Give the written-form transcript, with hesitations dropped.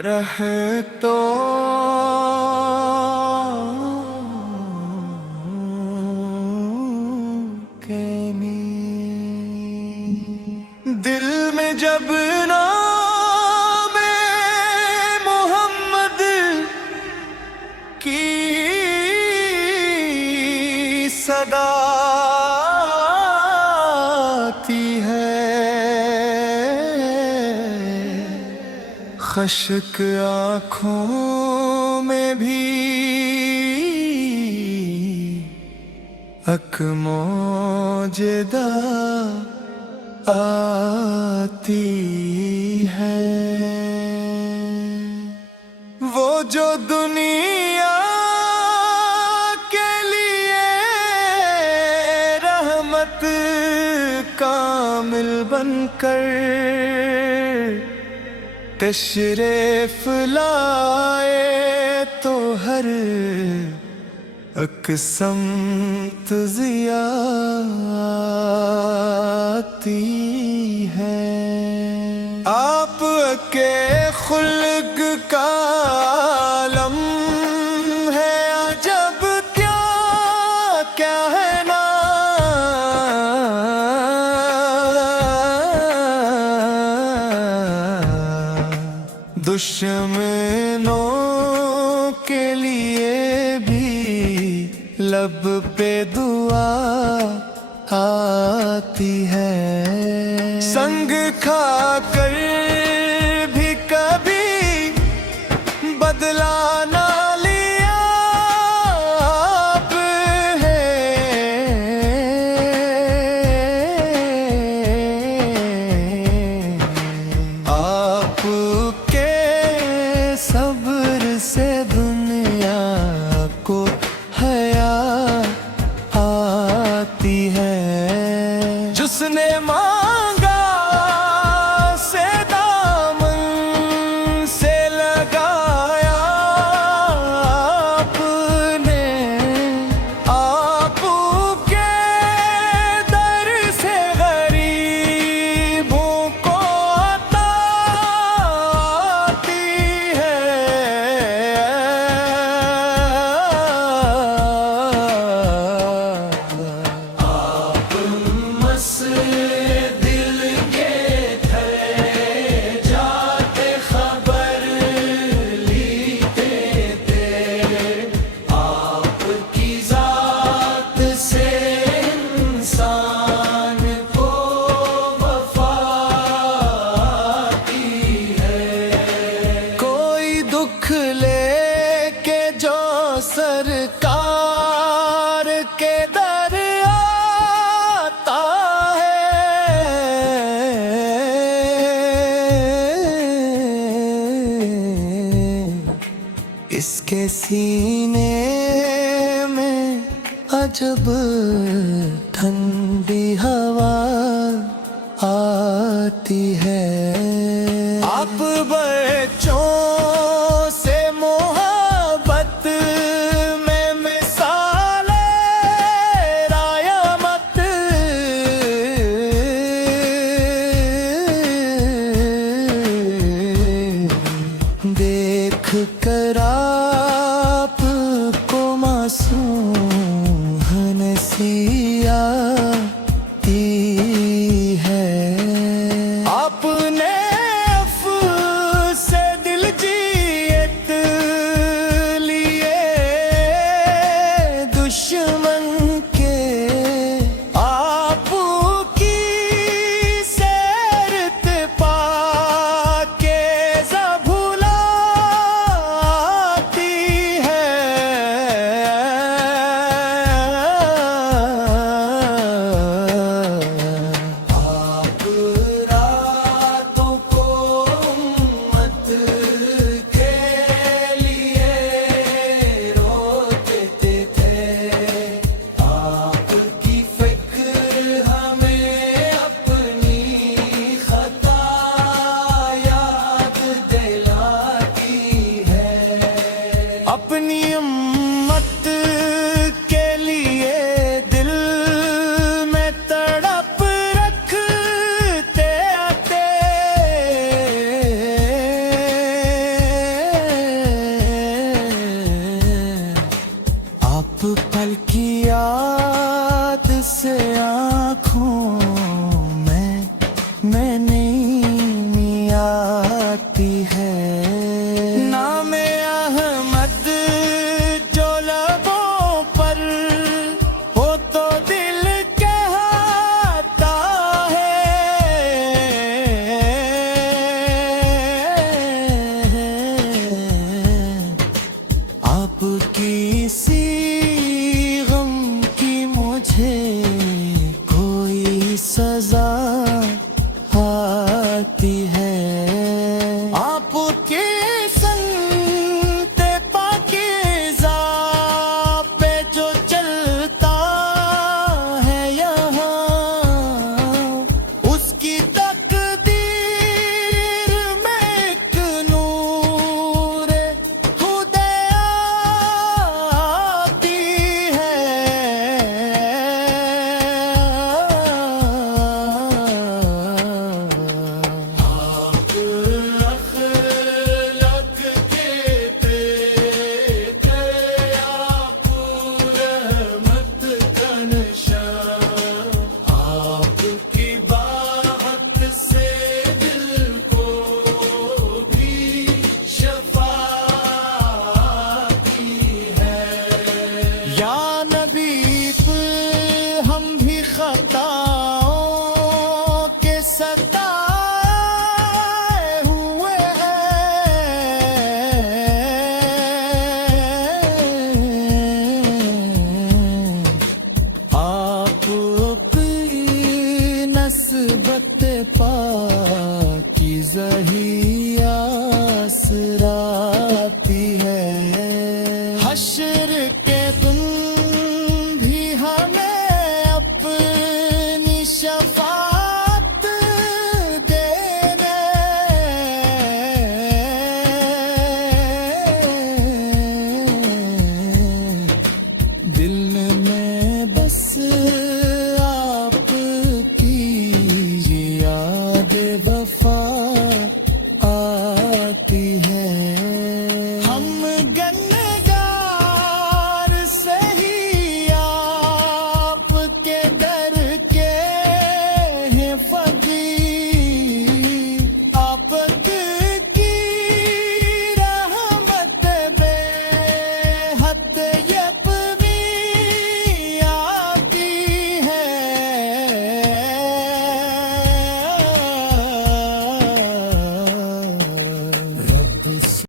रहतो के नी दिल में जब नाम मोहम्मद की सदा आती है, खश्क आँखों में भी अकमौजदा आती है। वो जो दुनिया के लिए रहमत कामिल बनकर तशरीफ लाए तो हर अक़समत ज़िया आती है। आप के खुल्क का आलम है अजब, क्या क्या है ना दुश्मनों के लिए भी लब पे दुआ आती है। संग खाकर भी कभी बदला ना लिया आप आपके सब्र से दुनिया को हया आती है। जिसने मांगा से दामन से लगाया आपने, आपके दर से गरीबों को अता आती है। आप मसले दिल के थे जाते खबर लीते थे, आपकी जात से इंसान को वफा आती है। कोई दुख लेके जो सरकार के दर आता है, इसके सीने में अजब ठंडी हवा आती है। आप बच्चों से मोहब्बत में मिसाले रायामत देख कर आपको मासूम हंसी आती है। आपने अफ़ से दिल जीत लिए दुश्मन के, आपकी सैरत पाके ज़ भुला आती